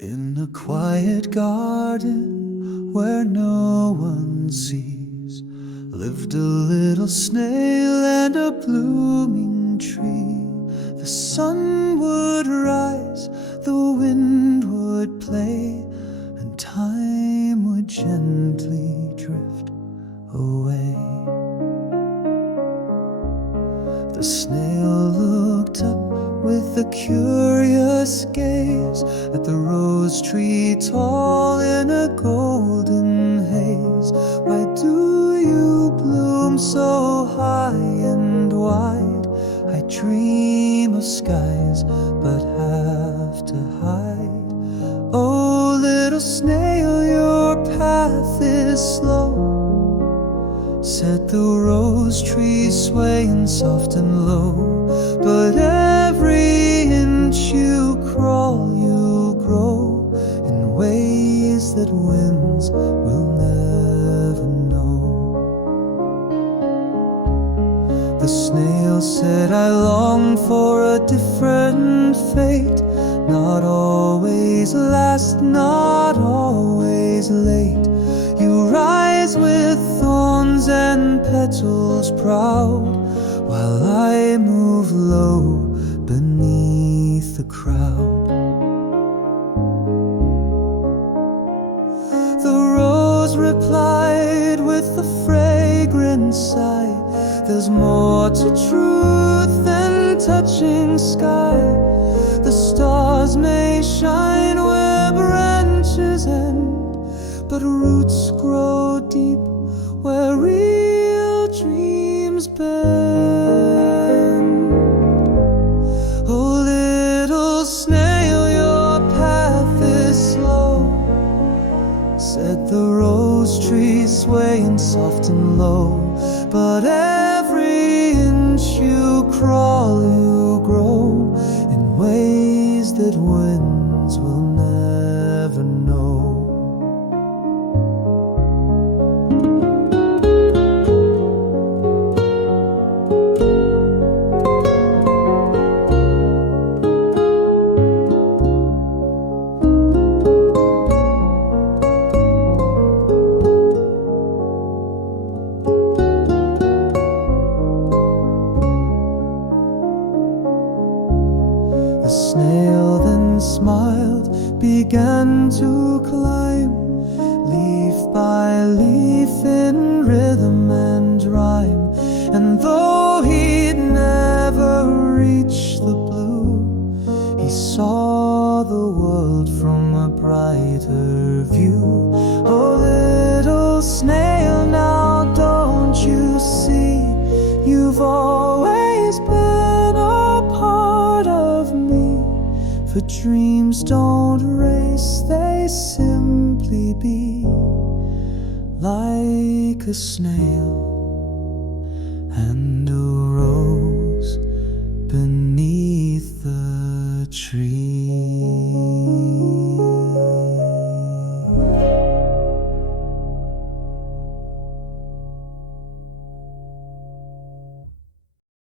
In a quiet garden where no one sees, lived a little snail and a blooming tree. The sun would rise, the wind would play, and time would gently drift away. The snail looked up with a curious gaze at the rose tree tall in a golden haze. Why do you bloom so high and wide? I dream of skies but have to hide. Oh, little snail, your path is slow, said the rose tree, swaying soft and low. But every inch you crawl, you grow in ways that winds will never know. The snail said, I long for a different fate, not always last, not always late. You rise with thorns and petals proud, while I move low beneath the crowd. The rose replied with a fragrant sigh, there's more to truth than touching sky. The stars may shine where branches end, but roots grow deep where real dreams bend. Oh, little snail, your path is slow, said the rose tree, swaying soft and low. But every inch you crawl, you grow in ways that winds will never know. The snail then smiled, began to climb, leaf by leaf in rhythm and rhyme. And though he'd never reach the blue, he saw the world from a brighter view. Oh, little snail, now don't you see, you've always been a part of me. For dreams don't race, they simply be, like a snail and a rose beneath the tree.